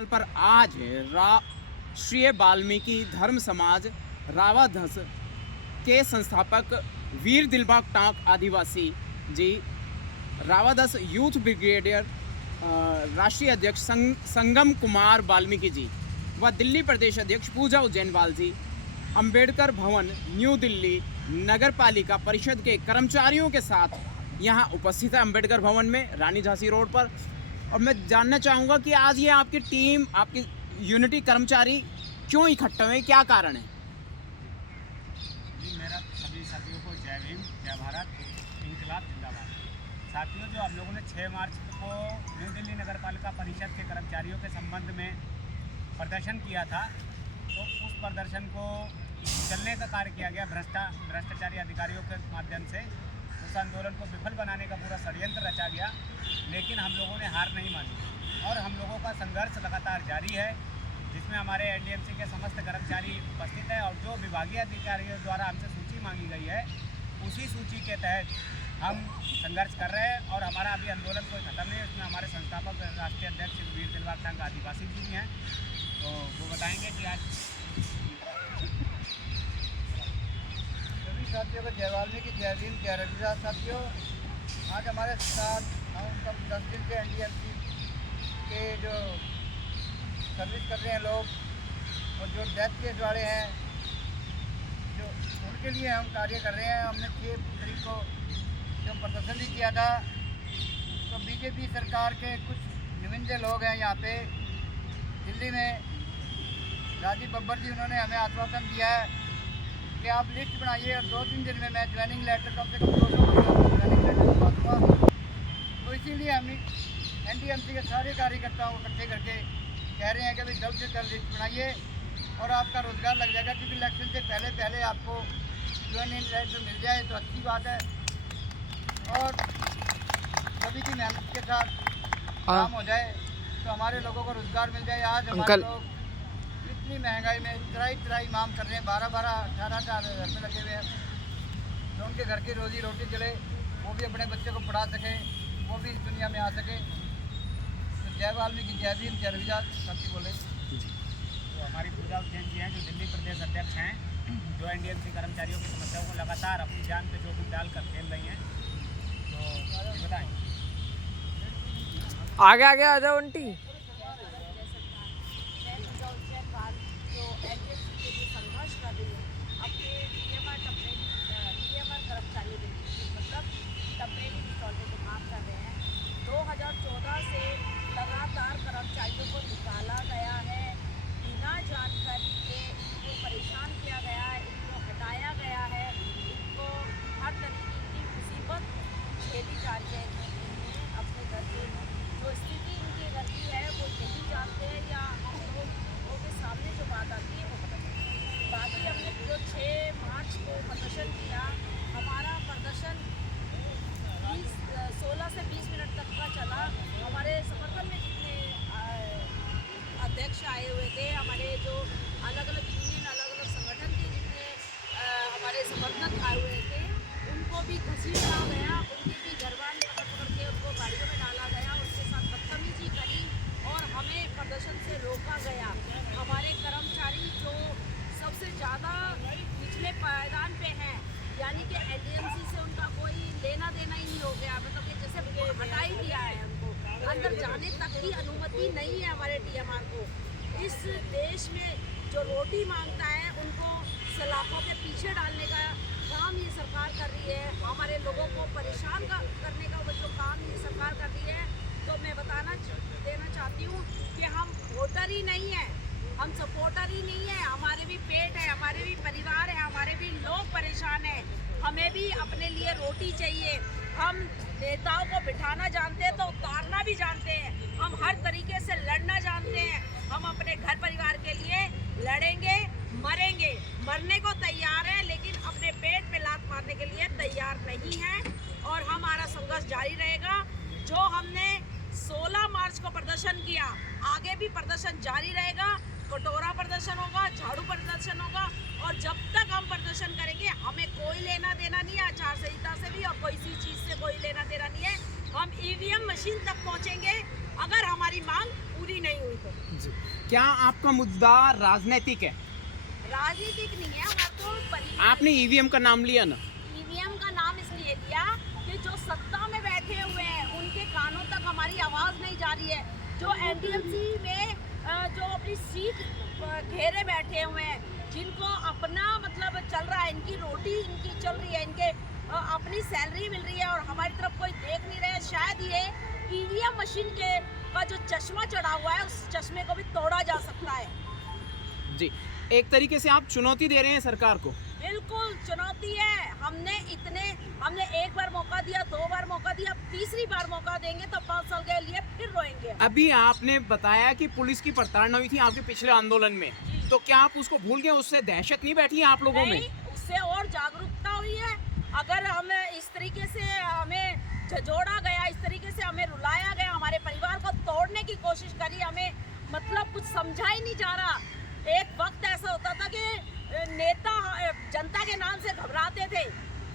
पर आज राष्ट्रीय वाल्मीकि धर्म समाज रावाधस के संस्थापक वीर दिलबाग टांक आदिवासी जी, रावाधस यूथ ब्रिगेडियर राष्ट्रीय अध्यक्ष संगम कुमार वाल्मीकि जी व दिल्ली प्रदेश अध्यक्ष पूजा उज्जैनवाल जी, अंबेडकर भवन न्यू दिल्ली नगर पालिका परिषद के कर्मचारियों के साथ यहाँ उपस्थित है अंबेडकर भवन में रानी झांसी रोड पर। और मैं जानना चाहूँगा कि आज ये आपकी टीम, आपकी यूनिटी कर्मचारी क्यों इकट्ठे हुए, क्या कारण है? जी, मेरा सभी साथियों को जय भीम, जय भारत, इंकलाब जिंदाबाद। साथियों, जो आप लोगों ने 6 मार्च को न्यू दिल्ली नगर पालिका परिषद के कर्मचारियों के संबंध में प्रदर्शन किया था, तो उस प्रदर्शन को चलने का कार्य किया गया भ्रष्टाचारी अधिकारियों के माध्यम से। उस आंदोलन को विफल बनाने का पूरा षड्यंत्र रचा गया, लेकिन हम लोगों ने हार नहीं मानी और हम लोगों का संघर्ष लगातार जारी है, जिसमें हमारे एनडीएमसी के समस्त कर्मचारी उपस्थित हैं। और जो विभागीय अधिकारियों द्वारा हमसे सूची मांगी गई है, उसी सूची के तहत हम संघर्ष कर रहे हैं। और हमारा अभी आंदोलन कोई खत्म नहीं है। इसमें हमारे संस्थापक राष्ट्रीय अध्यक्ष वीर दिलबाग टांक आदिवासी जी भी हैं, तो वो बताएंगे कि आज साथियों को जय वाल्मीकि, जय भीम, जय रविदास। साथियों, आज हमारे साथ हम सब 10 दिन से एनडीएमसी के जो सर्विस कर रहे हैं लोग और जो डेथ केस वाले हैं, जो उनके लिए हम कार्य कर रहे हैं। हमने 6 तारीख को जो प्रदर्शन भी किया था, तो बीजेपी सरकार के कुछ नुमाइंदे लोग हैं यहाँ पे दिल्ली में, राजीव बब्बर जी, उन्होंने हमें आश्वासन दिया है कि आप लिस्ट बनाइए और 2-3 दिन में मैं ज्वाइनिंग लेटर कम से कम 200 ज्वाइनिंग लेटर बनवा दूँगा। तो इसीलिए हम एनडीएमसी के सारे कार्यकर्ताओं को इकट्ठे करके कह रहे हैं कि भाई जल्द से जल्द लिस्ट बनाइए और आपका रोज़गार लग जाएगा, क्योंकि इलेक्शन से पहले आपको ज्वाइनिंग लेटर मिल जाए तो अच्छी बात है और सभी की मेहनत के साथ काम हो जाए तो हमारे लोगों को रोज़गार मिल जाए। आज हमारे लोग इतनी महंगाई में त्राई माम कर रहे हैं, 12-12, 18 घर में लगे हुए हैं, तो उनके घर की रोजी रोटी चले, वो भी अपने बच्चे को पढ़ा सकें, वो भी इस दुनिया में आ सके। तो जय वाल्मीकि, जय भीम, जय रविदास। सबकी बोले। तो हमारी पूजा उज्जैन जी हैं, जो दिल्ली प्रदेश अध्यक्ष हैं, जो एनडीएमसी कर्मचारियों की समस्याओं को लगातार अपनी जान पे जोखिम डालकर खेल रही हैं, तो बताएं। आगे आ जाओ आंटी। से लगातार कर्मचारियों को निकाला गया है, बिना जानकारी के इनको परेशान किया गया है, इनको हटाया गया है, इनको हर तरीके की मुसीबत झेली जा रही है। इन्हें अपने घर के जो स्थिति इनके घर की है वो यही जानते हैं, या हम लोगों के सामने जो बात आती है वो पता चलती है। बाकी हमने जो 6 मार्च को प्रदर्शन किया, हमारा प्रदर्शन 16 से 20 मिनट तक का चला। हमारे समर्थन में जितने अध्यक्ष आए हुए थे, हमारे जो अलग अलग यूनियन, अलग अलग संगठन के जितने हमारे समर्थक आए हुए थे, उनको भी घसीटा गया, उनके भी घरवान पकड़ के उनको गाड़ियों में डाला गया, उनके साथ बदतमीजी करी और हमें प्रदर्शन से रोका गया। हमारे कर्मचारी जो सबसे ज़्यादा निचले पायदान पे हैं, यानी कि एनडीएमसी से उनका कोई लेना देना ही नहीं हो गया, मतलब कि जैसे हटा ही दिया है, हमको अंदर जाने तक की अनुमति नहीं है हमारे टीएमआर को। इस देश में जो रोटी मांगता है उनको सलाखों के पीछे डालने का काम ये सरकार कर रही है, हमारे लोगों को परेशान करने का वो जो काम ये सरकार कर रही है। तो मैं देना चाहती हूँ कि हम वोटर ही नहीं हैं, हम सपोर्टर ही नहीं है, हमारे भी पेट है, हमारे भी परिवार है, हमारे भी लोग परेशान हैं, हमें भी अपने लिए रोटी चाहिए। हम नेताओं को बिठाना जानते हैं तो उतारना भी जानते हैं, हम हर तरीके से लड़ना जानते हैं। हम अपने घर परिवार के लिए लड़ेंगे, मरेंगे, मरने को तैयार हैं, लेकिन अपने पेट पे लात मारने के लिए तैयार नहीं हैं और हमारा संघर्ष जारी रहेगा। जो हमने 16 मार्च को प्रदर्शन किया, आगे भी प्रदर्शन जारी रहेगा। कटोरा प्रदर्शन होगा, झाड़ू प्रदर्शन होगा, और जब तक हम प्रदर्शन करेंगे हमें कोई लेना देना नहीं है आचार संहिता से भी, और कोई सी चीज़ से कोई लेना देना नहीं है। हम ईवीएम मशीन तक पहुंचेंगे अगर हमारी मांग पूरी नहीं हुई तो। क्या आपका मुद्दा राजनीतिक है? राजनीतिक नहीं है, हमारा तो आपने ईवीएम का नाम लिया ना? ईवीएम का नाम इसलिए लिया कि जो सत्ता में बैठे हुए हैं उनके कानों तक हमारी आवाज़ नहीं जा रही है। जो एनडीएमसी में जो अपनी सीट घेरे बैठे हुए हैं, जिनको अपना मतलब चल रहा है, इनकी रोटी इनकी चल रही है, इनके अपनी सैलरी मिल रही है और हमारी तरफ कोई देख नहीं रहे। शायद ये ईवीएम मशीन के का जो चश्मा चढ़ा हुआ है, उस चश्मे को भी तोड़ा जा सकता है। जी, एक तरीके से आप चुनौती दे रहे हैं सरकार को। बिल्कुल चुनौती है। हमने एक बार मौका दिया, 2 बार मौका दिया, अब तीसरी बार मौका देंगे तो 5 साल के लिए फिर रोएंगे। अभी आपने बताया कि पुलिस की प्रताड़ना हुई थी आपके पिछले आंदोलन में, तो क्या आप उसको भूल गए? उससे दहशत नहीं बैठी आप लोगों में? नहीं, उससे और जागरूकता हुई है। अगर हम इस तरीके से हमें झंझोड़ा गया, इस तरीके से हमें रुलाया गया, हमारे परिवार को तोड़ने की कोशिश करी, हमें मतलब कुछ समझा ही नहीं जा रहा। एक वक्त ऐसा होता था कि नेता जनता के नाम से घबराते थे,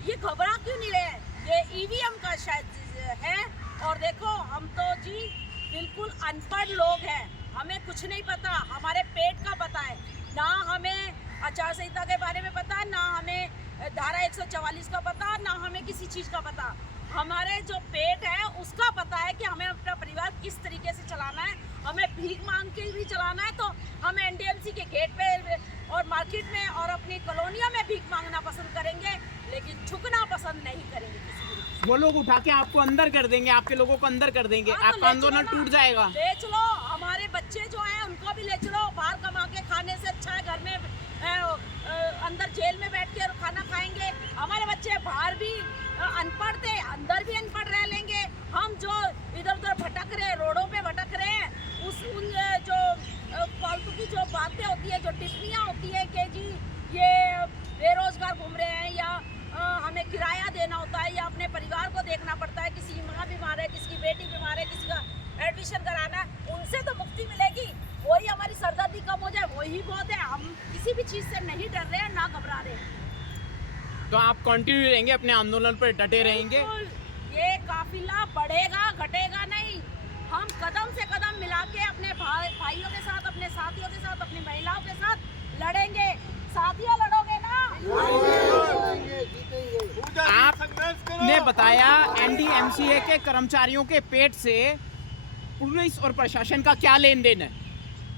ये घबरा क्यों नहीं रहे? ये ईवीएम का शायद है। और देखो, हम तो जी बिल्कुल अनपढ़ लोग हैं, हमें कुछ नहीं पता, हमारे पेट का पता है ना, हमें आचार संहिता के बारे में पता है ना, हमें धारा 144 का पता, ना हमें किसी चीज़ का पता। हमारे जो पेट है उसका पता है कि हमें अपना परिवार किस तरीके से चलाना है। हमें भीख मांग के भी चलाना है तो हम एनडीएमसी के गेट पे और मार्केट में और अपनी कॉलोनियों में भीख मांगना पसंद करेंगे, लेकिन झुकना पसंद नहीं करेंगे किसी भी। वो लोग उठा के आपको अंदर कर देंगे, आपके लोगों को अंदर कर देंगे, हाँ, तो आपका आंदोलन टूट जाएगा। ले चलो, हमारे बच्चे जो हैं उनको भी ले चलो। बाहर कमा के खाने से अच्छा है घर में अंदर जेल में बैठ के खाना खाएंगे। हमारे बच्चे बाहर भी अनपढ़ थे, अंदर भी अनपढ़ रह लेंगे। हम जो इधर उधर भटक रहे, रोडों पे भटक रहे हैं, उन जो फालतू की जो बातें होती है, जो टिप्पणियाँ होती है कि जी ये बेरोजगार घूम रहे हैं, या हमें किराया देना होता है, या अपने परिवार को देखना पड़ता है, किसी की माँ बीमार है, किसी की बेटी बीमार है, किसी का एडमिशन कराना है, उनसे तो मुक्ति मिलेगी। वही हमारी सरदर्दी कम हो जाए, वही बहुत है। हम किसी भी चीज़ से नहीं डर रहे हैं, ना घबरा रहे हैं। तो आप कंटिन्यू रहेंगे, अपने आंदोलन पर डटे रहेंगे? ये काफिला बढ़ेगा, घटेगा नहीं। हम कदम से कदम मिला के अपने भाइयों के साथ, अपने साथियों के साथ, अपनी महिलाओं के साथ लड़ेंगे। साथियों, लड़ोगे ना? आपने बताया एनडीएमसीए के कर्मचारियों के पेट से पुलिस और प्रशासन का क्या लेन देन है?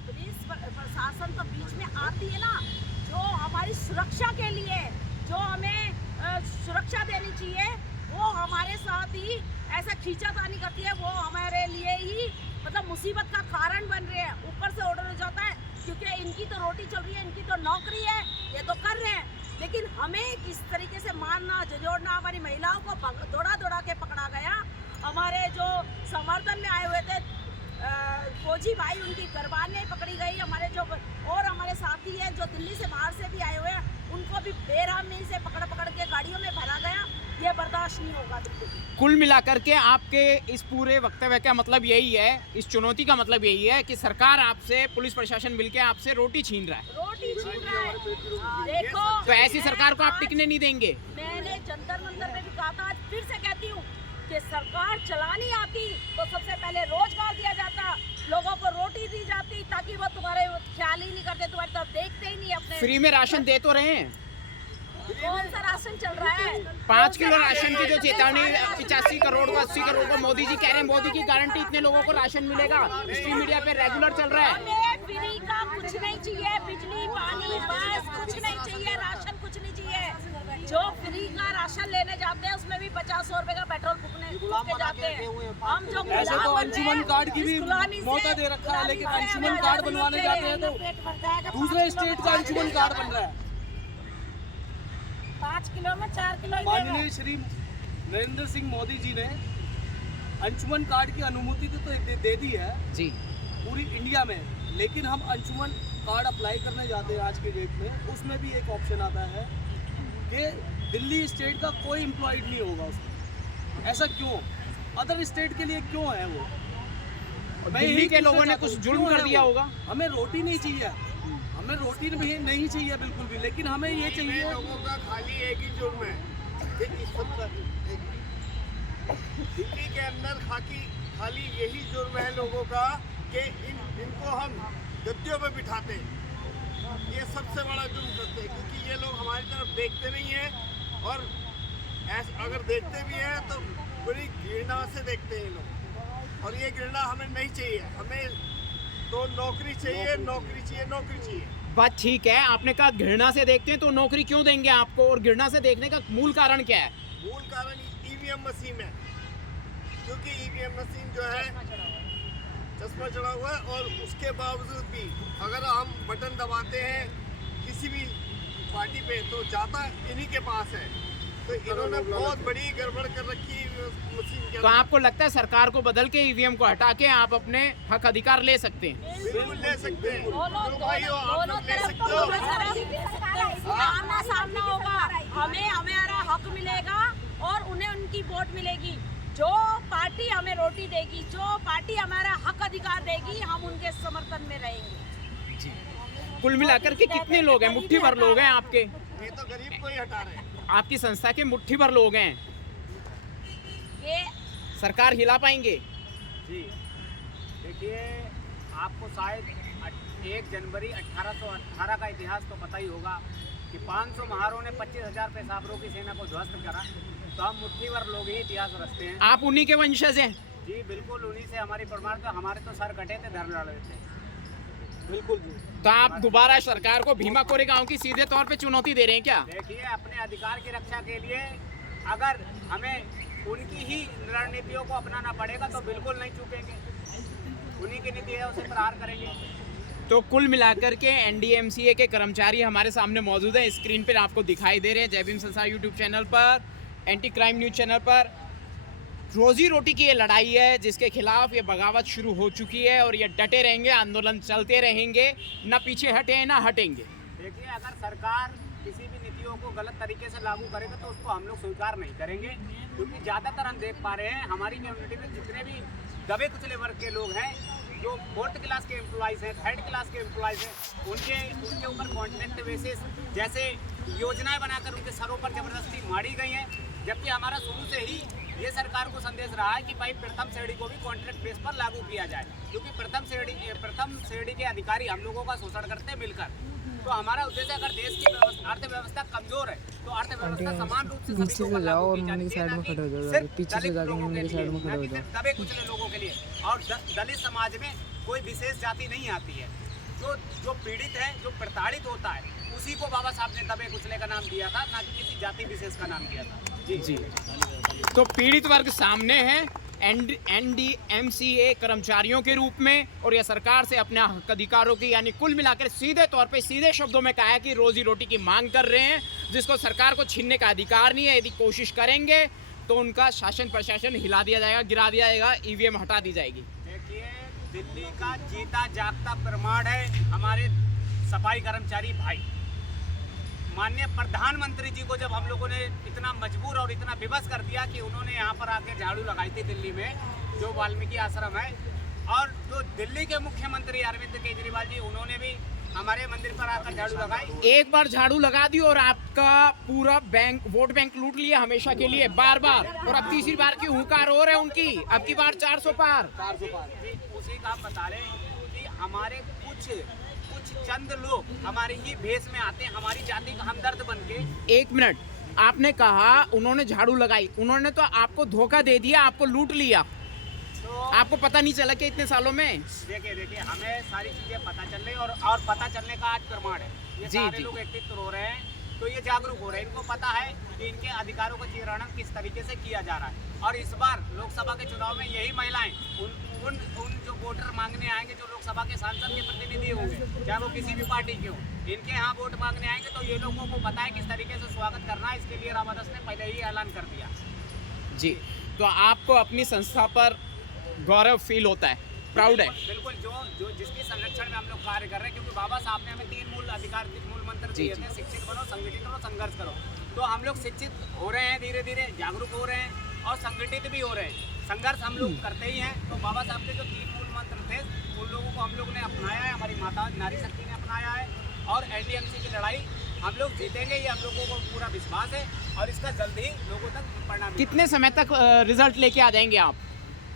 पुलिस प्रशासन तो बीच में आती है ना, जो हमारी सुरक्षा के लिए, जो हमें सुरक्षा देनी चाहिए, वो हमारे साथ ही ऐसा खींचातानी करती है। वो हमारे लिए ही मतलब मुसीबत का कारण बन रहे हैं। ऊपर से ऑर्डर हो जाता है, क्योंकि इनकी तो रोटी चल रही है, इनकी तो नौकरी है, ये तो कर रहे हैं। लेकिन हमें किस तरीके से मारना, झंझोड़ना, हमारी महिलाओं को दौड़ा दौड़ा के पकड़ा गया। हमारे जो समर्थन में आए हुए थे फौजी भाई, उनकी गरबानें पकड़ी गई। हमारे जो और हमारे साथी हैं जो दिल्ली से बाहर से भी आए हुए हैं, उनको भी बेरहमी से पकड़ पकड़ के गाड़ियों में भरा गया। ये बर्दाश्त नहीं होगा बिल्कुल। कुल मिलाकर के आपके इस पूरे वक्तव्य का मतलब यही है, इस चुनौती का मतलब यही है कि सरकार आपसे, पुलिस प्रशासन मिलके आपसे रोटी छीन रहा है। रोटी छीन रहा है। देखो, तो ऐसी सरकार को आप टिकने नहीं देंगे। मैंने जंतर मंतर में भी कहा था, आज फिर से कहती हूँ कि सरकार चलानी आती तो सबसे पहले रोजगार दिया जाता, लोगों को रोटी दी जाती, ताकि वो तुम्हारे ख्याल ही नहीं करते, तुम्हारी तरफ देखते ही नहीं। अपने फ्री में राशन दे तो रहे हैं? कौन सा राशन चल रहा है? 5 किलो राशन की जो चेतावनी 85 करोड़ को 80 करोड़ को मोदी जी कह रहे हैं, मोदी की गारंटी इतने लोगों को राशन मिलेगा, स्ट्रीम मीडिया पे रेगुलर चल रहा है। हमें फ्री का कुछ नहीं चाहिए, बिजली पानी बस कुछ नहीं चाहिए, राशन कुछ नहीं चाहिए। जो फ्री का राशन लेने जाते हैं उसमें भी 50-100 रुपए का पेट्रोल फूक के जाते हैं। हम जो ऐसे तो अंशुमन कार्ड की भी मौका दे रखा है, लेकिन अंशुमन कार्ड बनवाने जाते हैं तो दूसरे स्टेट का अंशुमन कार्ड बन रहा है। 5 किलो में 4 किलो ही माननीय श्री नरेंद्र सिंह मोदी जी ने अंशुमन कार्ड की अनुमति तो दे दी है जी पूरी इंडिया में, लेकिन हम अंशुमन कार्ड अप्लाई करने जाते हैं आज के डेट में, उसमें भी एक ऑप्शन आता है कि दिल्ली स्टेट का कोई एम्प्लॉयड नहीं होगा उसमें। ऐसा क्यों? अदर स्टेट के लिए क्यों है वो? दिल्ली के लोगों ने कुछ जुल्म कर दिया होगा। हमें रोटी नहीं चाहिए, हमें रोटी नहीं चाहिए बिल्कुल भी, लेकिन हमें ये चाहिए। लोगों का खाली एक ही जुर्म है कि दिल्ली के अंदर खाली यही जुर्म है लोगों का कि इनको हम गद्दियों में बिठाते हैं। ये सबसे बड़ा जुर्म करते हैं, क्योंकि ये लोग हमारी तरफ देखते नहीं हैं और अगर देखते भी हैं तो बड़ी घृणा से देखते हैं ये लोग, और ये घृणा हमें नहीं चाहिए। हमें तो नौकरी चाहिए, नौकरी चाहिए, नौकरी चाहिए। बात ठीक है, आपने कहा घृणा से देखते हैं, तो नौकरी क्यों देंगे आपको, और घृणा से देखने का मूल कारण क्या है? मूल कारण ईवीएम मशीन है, क्योंकि ईवीएम मशीन जो है चश्मा चढ़ा हुआ है, और उसके बावजूद भी अगर हम बटन दबाते हैं किसी भी पार्टी पे तो जाता इन्हीं के पास है। तो इन्होंने बहुत बड़ी गड़बड़ कर रखी है मशीन के। तो आपको लगता है सरकार को बदल के ईवीएम को हटा के आप अपने हक अधिकार ले सकते हैं? बिल्कुल ले सकते हैं। क्यों भाइयों, आप लोग ले सकते हो। आमना सामना होगा, हमें हमारा हक मिलेगा और उन्हें उनकी वोट मिलेगी। जो पार्टी हमें रोटी देगी, जो पार्टी हमारा हक अधिकार देगी, हम उनके समर्थन में रहेंगे। कुल मिलाकर के कितने लोग हैं? मुट्ठी भर लोग हैं आपके? ये तो गरीब को ही हटा रहे हैं। आपकी संस्था के मुट्ठी भर लोग हैं, ये सरकार हिला पाएंगे? जी देखिए, आपको शायद 1 जनवरी 1818 का इतिहास तो पता ही होगा कि 500 महारों ने 25,000 पेशावरों की सेना को ध्वस्त करा। तो हम मुट्ठी भर लोग ही इतिहास रचते हैं। आप उन्हीं के वंशज हैं? जी बिल्कुल, उन्हीं से हमारी प्रमाण। तो हमारे तो सर कटे थे, धर्म लड़ रहे थे। बिल्कुल जी। तो आप दोबारा सरकार को भीमा कोरेगांव की सीधे तौर पे चुनौती दे रहे हैं क्या? देखिए, अपने अधिकार की रक्षा के लिए अगर हमें उनकी ही रणनीतियों को अपनाना पड़ेगा तो बिल्कुल नहीं चूकेंगे, उन्हीं की नीतियों से प्रहार करेंगे। तो कुल मिलाकर के एनडीएमसीए के कर्मचारी हमारे सामने मौजूद हैं, स्क्रीन पर आपको दिखाई दे रहे हैं। जय भीम संसार यूट्यूब चैनल पर, एंटी क्राइम न्यूज़ चैनल पर रोजी रोटी की ये लड़ाई है, जिसके खिलाफ ये बगावत शुरू हो चुकी है और ये डटे रहेंगे, आंदोलन चलते रहेंगे, ना पीछे हटे ना हटेंगे। देखिए, अगर सरकार किसी भी नीतियों को गलत तरीके से लागू करेगा तो उसको हम लोग स्वीकार नहीं करेंगे, क्योंकि ज़्यादातर हम देख पा रहे हैं हमारी कम्युनिटी में जितने भी दबे कुचले वर्ग के लोग हैं, जो 4th क्लास के एम्प्लॉइज़ हैं, 3rd क्लास के एम्प्लॉइज़ हैं, उनके ऊपर कॉन्ट्रैक्ट बेसिस जैसे योजनाएं बनाकर उनके सरों पर ज़बरदस्ती मारी गई हैं। जबकि हमारा शुरू से ही ये सरकार को संदेश रहा है कि भाई प्रथम श्रेणी को भी कॉन्ट्रैक्ट बेस पर लागू किया जाए, क्योंकि प्रथम श्रेणी के अधिकारी हम लोगों का शोषण करते हैं मिलकर। तो हमारा उद्देश्य, अगर देश की अर्थव्यवस्था कमजोर है तो अर्थव्यवस्था समान रूप से सभी को लागू की जानी चाहिए, ना कि सिर्फ दलित लोगों के लिए, ना कि सिर्फ दबे कुचले लोगों के लिए। और दलित समाज में कोई विशेष जाति नहीं आती है। जो पीड़ित है, जो प्रताड़ित होता है, उसी को बाबा साहब ने दबे कुचले का नाम दिया था, ना कि किसी जाति विशेष का नाम दिया था। जी। तो पीड़ित वर्ग सामने है एनडीएमसीए कर्मचारियों के रूप में, और यह सरकार से अपने हक अधिकारों की, यानी कुल मिलाकर सीधे तौर पे सीधे शब्दों में कहा है कि रोजी रोटी की मांग कर रहे हैं, जिसको सरकार को छीनने का अधिकार नहीं है। यदि कोशिश करेंगे तो उनका शासन प्रशासन हिला दिया जाएगा, गिरा दिया जाएगा, ईवीएम हटा दी जाएगी। देखिए, दिल्ली का जीता जागता प्रमाण है हमारे सफाई कर्मचारी भाई। माननीय प्रधानमंत्री जी को जब हम लोगों ने इतना मजबूर और इतना विवश कर दिया कि उन्होंने यहाँ पर आके झाड़ू लगाई थी दिल्ली में, जो वाल्मीकि आश्रम है, और जो दिल्ली के मुख्यमंत्री अरविंद केजरीवाल जी, उन्होंने भी हमारे मंदिर पर आकर झाड़ू लगाई। एक बार झाड़ू लगा दी और आपका पूरा वोट बैंक लूट लिया हमेशा के लिए, बार बार। और अब तीसरी बार की हुंकार हो रहे उनकी, अब की बार 400 पार। जी, उसी का आप बता रहे हैं कि हमारे कुछ चंद लोग हमारी ही भेष में आते हैं, हमारी जाति का हमदर्द बन के। 1 मिनट, आपने कहा उन्होंने झाड़ू लगाई, उन्होंने तो आपको धोखा दे दिया, आपको लूट लिया, तो आपको पता नहीं चला कि इतने सालों में? देखिए, हमें सारी चीजें पता चल रही है, और पता चलने का आज प्रमाण है। ये सारे लोग एक्टिव हो रहे हैं, तो ये जागरूक हो रहे हैं। इनको पता है कि इनके अधिकारों का चीरहरण किस तरीके से किया जा रहा है। और इस बार लोकसभा के चुनाव में यही महिलाएं उन जो वोटर मांगने आएंगे, जो लोकसभा के सांसद के प्रतिनिधि होंगे, चाहे वो किसी भी पार्टी के हो, इनके यहाँ वोट मांगने आएंगे, तो ये लोगों को पता है किस तरीके से स्वागत करना है। इसके लिए रामादास ने पहले ही ऐलान कर दिया। जी, तो आपको अपनी संस्था पर गौरव फील होता है, प्राउड है? बिल्कुल, जो जिसके संरक्षण में हम लोग कार्य कर रहे हैं, क्योंकि बाबा साहब ने हमें 3 मूल अधिकार, मूल मंत्र दिए थे: शिक्षित बनो, संगठित करो, संघर्ष करो। तो हम लोग शिक्षित हो रहे हैं, धीरे धीरे जागरूक हो रहे हैं, और संगठित भी हो रहे हैं। संघर्ष हम लोग करते ही हैं। तो बाबा साहब के जो 3 मूल मंत्र थे, उन लोगों को हम लोग ने अपनाया है, हमारी माता नारी शक्ति ने अपनाया है, और एनडीएमसी की लड़ाई हम लोग जीतेंगे, ये हम लोगों को पूरा विश्वास है, और इसका जल्द ही लोगों तक परिणाम। कितने समय तक रिजल्ट लेके आ जाएंगे आप,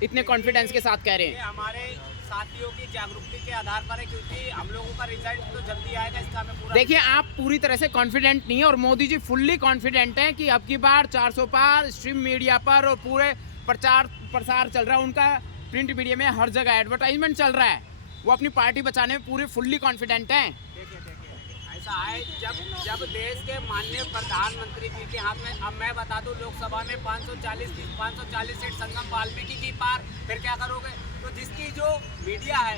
इतने कॉन्फिडेंस के साथ कह रहे हैं? हमारे साथियों की जागरूकता के आधार पर है, क्योंकि हम लोगों का रिजल्ट तो जल्दी आएगा, इसका हमें पूरा देखिए आप पूरी तरह से कॉन्फिडेंट नहीं है और मोदी जी फुल्ली कॉन्फिडेंट हैं कि अब की बार 400 पार स्ट्रीम मीडिया पर और पूरे प्रचार प्रसार चल रहा है उनका, प्रिंट मीडिया में हर जगह एडवर्टाइजमेंट चल रहा है, वो अपनी पार्टी बचाने में पूरे फुल्ली कॉन्फिडेंट हैं। देखिए ऐसा है, जब देश के माननीय प्रधानमंत्री जी के हाथ में, अब मैं बता दूं लोकसभा में 540 सीट संगम वाल्मीकि की पार, फिर क्या करोगे? तो जिसकी जो मीडिया है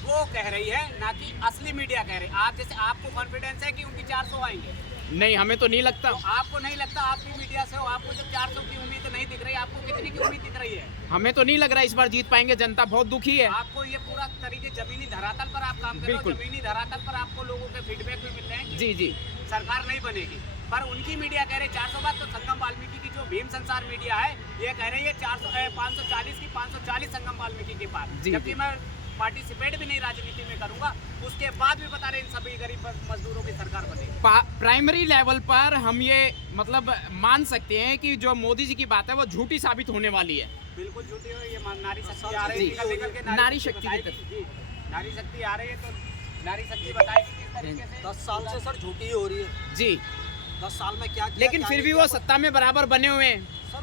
वो कह रही है, ना कि असली मीडिया कह रही है। आप जैसे आपको कॉन्फिडेंस है कि उनकी 400 आएंगे, नहीं हमें तो नहीं लगता। तो आपको नहीं लगता, आप भी मीडिया से हो, आपको जब 400 की उम्मीद नहीं दिख रही, आपको कितनी की उम्मीद दिख रही है? हमें तो नहीं लग रहा इस बार जीत पाएंगे, जनता बहुत दुखी है। आपको ये पूरा तरीके जमीनी धरातल पर आप काम कर रहे हो, बिल्कुल। जमीनी धरातल पर आपको लोगों के फीडबैक भी मिल रहे हैं कि जी जी सरकार नहीं बनेगी, पर उनकी मीडिया कह रही है 400 बात। तो संगम वाल्मीकि की जो भीम संसार मीडिया है ये कह रही है 540 की 540 संगम वाल्मीकि के पार, जी, जबकि जी। मैं पार्टिसिपेट भी नहीं राजनीति में करूंगा, उसके बाद भी बता रहे इन सभी गरीब मजदूरों की सरकार बनेगी। प्राइमरी लेवल पर हम ये मतलब मान सकते हैं कि जो मोदी जी की बात है वो झूठी साबित होने वाली है। बिल्कुल झूठी हो, ये नारी शक्ति आ रही है, निकल के नारी शक्ति की तरफ। जी, नारी शक्ति आ रही है, तो नारी शक्ति बताएगी किस तरीके से। 10 साल से सर झूठी ही हो रही है। जी 10 साल में क्या किया, लेकिन क्या फिर नहीं भी किया, वो सत्ता में बराबर बने हुए हैं, सर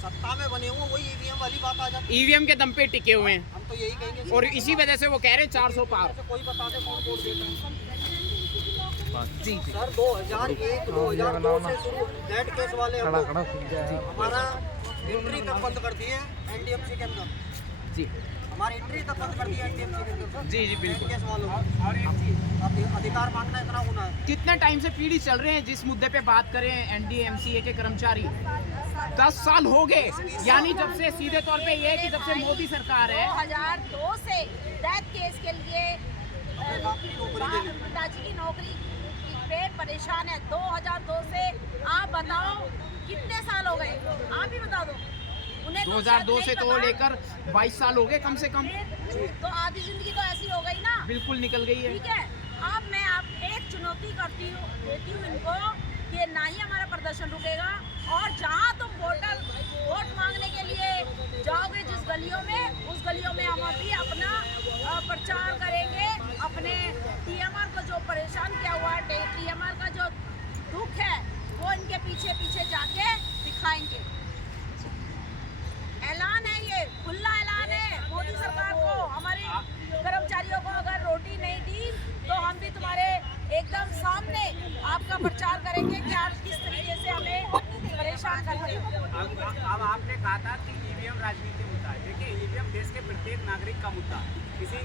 सत्ता में बने हुए, वही ईवीएम वाली बात आ जाती है। ईवीएम के दम पे टिके हुए हैं हम तो यही कहेंगे और इसी वजह से वो कह रहे हैं 400 पार। से कोई बता दे कौन वोट देता है। जी सर 2001 2002 से शुरू डेट केस वाले हम लोग, हमारा एंट्री तक बंद कर दी है एनडीएमसी के अंदर, जी हमारी एंट्री तक बंद कर दी है एनडीएमसी के अंदर सर। जी जी बिल्कुल। केस वालों को। और एक चीज, अधिकार मांगना इतना गुना है। कितने टाइम से पीढ़ी चल रहे हैं जिस मुद्दे पे बात करें, एनडीएमसीए के कर्मचारी 10 साल हो गए, यानी जब से सीधे तौर पे ये है कि जब से मोदी सरकार है। 2002 से डेथ केस के लिए पिताजी की नौकरी पे परेशान है। 2002 से आप बताओ कितने साल हो गए, आप ही बता दो। उन्हें 2002 से तो पता। लेकर 22 साल हो गए कम से कम। तो आधी जिंदगी तो ऐसी हो गई ना। बिल्कुल निकल गई है। ठीक है, अब मैं आप एक चुनौती देती हूँ इनको कि ना ही हमारा प्रदर्शन रुकेगा, और जहाँ तुम वोट मांगने के लिए जाओगे जिस गलियों में, उस गलियों में हम अभी अपना प्रचार करेंगे। अपने टीएमआर को जो परेशान किया हुआ है, टीएमआर का जो दुख है वो इनके पीछे पीछे जाके दिखाएंगे। ऐलान है, ये खुला ऐलान है मोदी सरकार को। हमारे कर्मचारियों को अगर रोटी नहीं दी तो हम भी तुम्हारे एकदम सामने आपका प्रचार करेंगे कि आप किस तरीके से हमें परेशान करते हैं। अब आपने कहा था कि ईवीएम राजनीति मुद्दा है। देखिए ईवीएम देश के प्रत्येक नागरिक का मुद्दा है,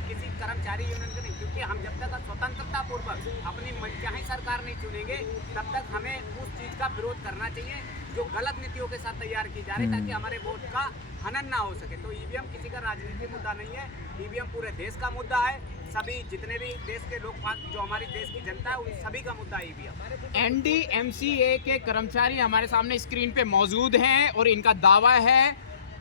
किसी कर्मचारी यूनियन का नहीं, क्योंकि हम जब तक स्वतंत्रता पूर्वक अपनी मनचाही सरकार नहीं चुनेंगे तब तक हमें उस चीज़ का विरोध करना चाहिए जो गलत नीतियों के साथ तैयार की जा रही, ताकि हमारे वोट का हनन ना हो सके। तो ईवीएम किसी का राजनीतिक मुद्दा नहीं है, ईवीएम पूरे देश का मुद्दा है। सभी जितने भी देश के लोग, जो हमारी देश की जनता है, उन सभी का मुद्दा है ईवीएम। एनडीएमसीए के कर्मचारी हमारे सामने स्क्रीन पे मौजूद हैं और इनका दावा है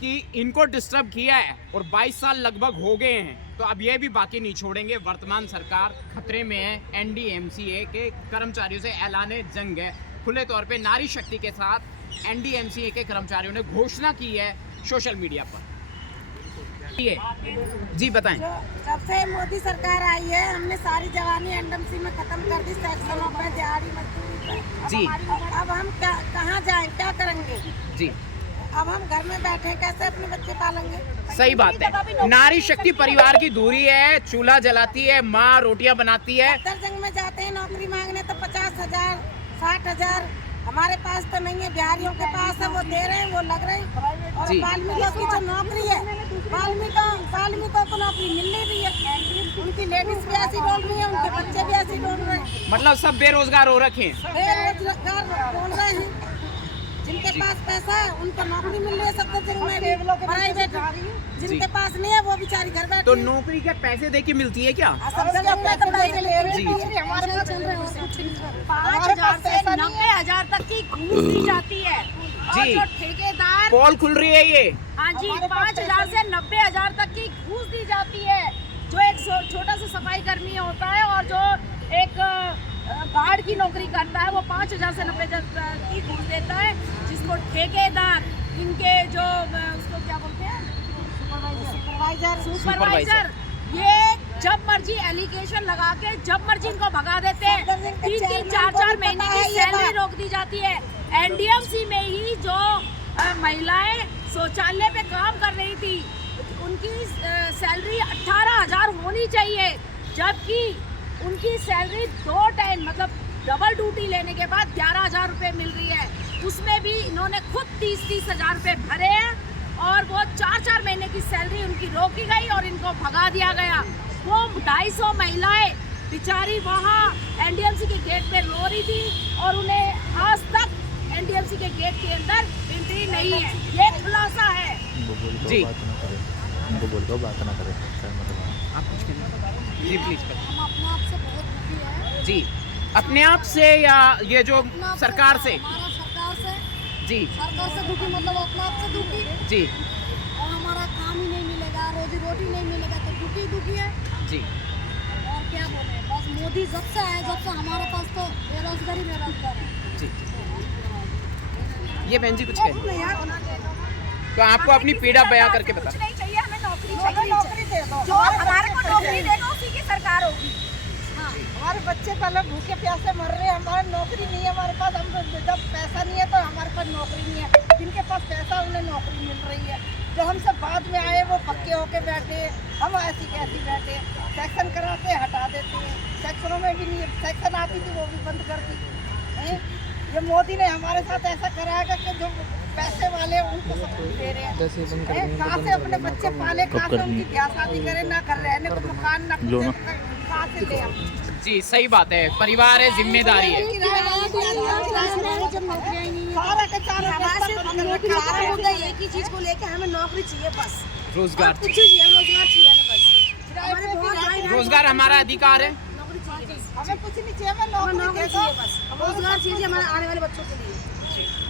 कि इनको डिस्टर्ब किया है और 22 साल लगभग हो गए हैं। तो अब ये भी बाकी नहीं छोड़ेंगे, वर्तमान सरकार खतरे में है। एनडीएमसीए के कर्मचारियों से ऐलान जंग है। खुले तौर पे नारी शक्ति के साथ एनडीएमसीए के कर्मचारियों ने घोषणा की है सोशल मीडिया पर। जी बताएं। जब से मोदी सरकार आई है हमने सारी जवानी एनडीएमसी में खत्म कर दी, सेक्शनों पे, दिहाड़ी मजदूरी पे। जी अब हम कहाँ जाएं, क्या करेंगे? जी अब हम घर में बैठे कैसे अपने बच्चे पालेंगे? सही बात है। नारी शक्ति परिवार की दूरी है, चूल्हा जलाती है, माँ रोटियां बनाती है। जंग में जाते हैं नौकरी मांगने तो 50,000 60,000 हमारे पास तो नहीं है, बिहारियों के पास है, वो दे रहे हैं, वो लग रहे हैं। और जी। वाल्मीकियों की जो नौकरी है, वाल्मीकियों को नौकरी मिल नहीं रही है। उनकी लेडीज भी ऐसी डोल रही है, उनके बच्चे भी ऐसी डोल रहे हैं। मतलब सब बेरोजगार हो रखे हैं। बेरोजगार बोल रहे हैं। जिनके पास पैसा है उनको नौकरी मिल रही है सब जगह में, प्राइवेट। जिनके पास नहीं है वो बेचारी घर बैठे। तो नौकरी के पैसे दे के मिलती है क्या? सब जगह अपना तो पैसे ले रहे जी। हैं। हमारे यहाँ चल रहे हैं 5,000 से 90,000 तक की घूस दी जाती है। और जी। जो ठेकेदार, पोल खुल रही है ये। हाँ जी, 5,000 से 90,000 तक की घूस दी जाती है। जो एक छोटा सा सफाई कर्मी होता है और जो एक गार्ड की नौकरी करता है, वो 5,000 से 90,000 की घूस देता है। जिसको ठेकेदार, इनके जो उसको क्या बोलते हैं, सुपरवाइजर सुपरवाइजर, ये जब मर्जी एलिगेशन लगा के जब मर्जी इनको भगा देते हैं। 3-3, 4-4 महीने की सैलरी रोक दी जाती है। एनडीएमसी में ही जो महिलाएं शौचालय पे काम कर रही थी उनकी सैलरी 18,000 होनी चाहिए, जबकि उनकी सैलरी 2 टाइम मतलब डबल ड्यूटी लेने के बाद 11,000 रुपये मिल रही है। उसमें भी इन्होंने खुद 30-30 हज़ार रुपये भरे हैं और वो 4-4 महीने की सैलरी उनकी रोकी गई और इनको भगा दिया गया। वो 250 महिलाएं बेचारी वहाँ एनडीएमसी के गेट पे रो रही थी और उन्हें आज तक एनडीएमसी के गेट के अंदर एंट्री नहीं है। ये खुलासा है। जी उनको बोल दो बात ना करें, क्या मतलब आप कुछ कहें? जी प्लीज करें। हम अपने आप से बहुत दुखी है। जी अपने आप से या ये जो सरकार से? हमारा सरकार से, जी सरकार से दुखी मतलब अपने आप से दुखी। जी और हमारा काम ही नहीं मिलेगा, रोजी रोटी नहीं मिलेगा तो दुखी है। जी और क्या बोले, बस मोदी जब से आए जब से हमारे पास तो बेरोजगार है। जी ये बहन जी कुछ कहें तो आपको अपनी पीड़ा बयां करके बता। कुछ नहीं चाहिए, हमें नौकरी दे दो। जो हमारे को नौकरी दे दो उसी की सरकार होगी। हाँ, हमारे बच्चे पहले भूखे प्यासे मर रहे हैं, हमारे नौकरी नहीं है हमारे पास। हम जब पैसा नहीं है तो हमारे पास नौकरी नहीं है। जिनके पास पैसा उन्हें नौकरी मिल रही है, जो हमसे बाद में आए वो पक्के होके बैठे, हम ऐसी कैसी बैठे। सेक्शन कराते हटा देते हैं, सेक्शनों में भी नहीं, सेक्शन आती थी वो भी बंद कर दी हैं। ये मोदी ने हमारे साथ ऐसा कराया कि जो पैसे वाले उनको सब कुछ दे रहे हैं। कहाँ से अपने बच्चे पाले, कहाँ से उनकी ब्याह शादी करे, ना कर रहे हैं, तो मकान ना कहाँ से ले हम। जी सही बात है, परिवार है, जिम्मेदारी है। एक ही चीज को लेके हमें नौकरी चाहिए, बस रोजगार कुछ चाहिए, रोजगार चाहिए हमें बस। रोजगार हमारा अधिकार है। नौकरी चाहिए बस, हमें कुछ नहीं चाहिए, हमें नौकरी चाहिए बस। रोजगार चाहिए हमारे आने वाले बच्चों के लिए।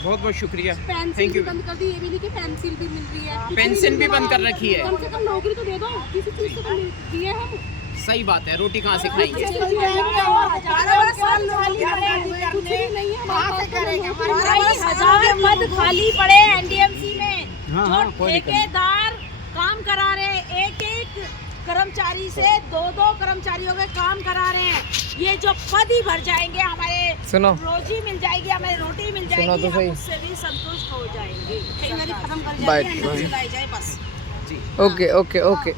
बहुत बहुत शुक्रिया, पेंसिल थैंक भी यू। बंद कर दी, ये भी नहीं कि पेंसिल भी मिल रही है। पेंशन भी बंद कर रखी है। कम से कम नौकरी तो दे दो, किसी चीज से तो दिए हम। सही बात है, रोटी कहाँ से खाएंगे? कुछ नहीं है हमारे 1000 पद खाली पड़े हैं एनडीएमसी में। जो ठेकेदार काम करा रहे हैं, एक कर्मचारी से 2-2 कर्मचारियों के काम करा रहे हैं। ये जो पद ही भर जाएंगे, हमारे रोजी मिल जाएगी, हमें रोटी मिल जाएगी, हम उससे भी संतुष्ट हो जाएंगे। खत्म कर जाए, बस। जी ओके ओके ओके।